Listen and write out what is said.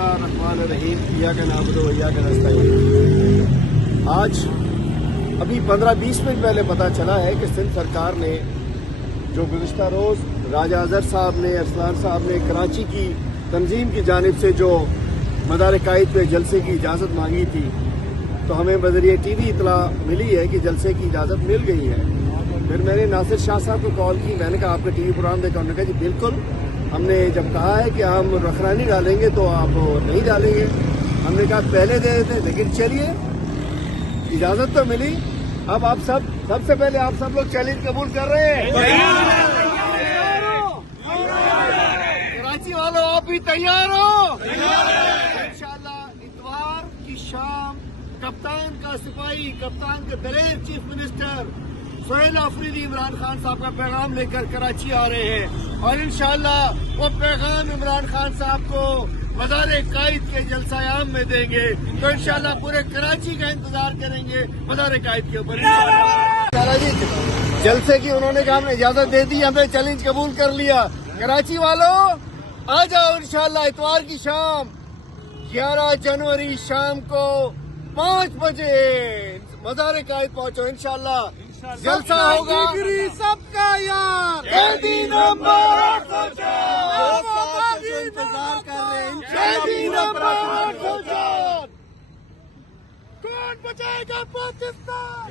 बिस्मिल्लाह रहमान रहीम इय्याक नअबुदु व इय्याक नस्तईन। आज अभी 15-20 मिनट पहले पता चला है कि सिंध सरकार ने जो गुज़िश्ता रोज़ राजा अज़हर साहब ने, अरसलान साहब ने कराची की तंजीम की जानिब से जो मदार कायद पे जलसे की इजाज़त मांगी थी, तो हमें बज़रिए टीवी इतला मिली है कि जलसे की इजाज़त मिल गई है। फिर मैंने नासिर शाह साहब को कॉल की, मैंने कहा आपका टीवी प्रोग्राम देखा? उन्होंने कहा जी बिल्कुल, हमने जब कहा है कि हम रखरानी डालेंगे तो आप नहीं डालेंगे। हमने कहा पहले दे देते, लेकिन चलिए इजाज़त तो मिली। अब आप सबसे पहले आप सब लोग चैलेंज कबूल कर रहे हैं? कराची वालों आप भी तैयार हो? इंशाअल्लाह इतवार की शाम कप्तान का सिपाही, कप्तान के दलेर चीफ मिनिस्टर सोहेल आफरीदी इमरान खान साहब का पैगाम लेकर कराची आ रहे हैं, और इंशाअल्लाह वो पैगाम इमरान खान साहब को मदार कायद के जलसायाम में देंगे। तो इंशाअल्लाह पूरे कराची का इंतजार करेंगे मदार कायद के ऊपर। जलसे की उन्होंने कहा हमने इजाजत दे दी, हमने चैलेंज कबूल कर लिया। कराची वालों आ जाओ, इंशाअल्लाह इतवार की शाम 11 जनवरी शाम को 5 बजे मदार कायद पहुंचो। इंशाअल्लाह जलसा होगा सबका यार। नंबर 804 इंतजार कर रहे हैं। नंबर 804 कौन बचाएगा पाकिस्तान?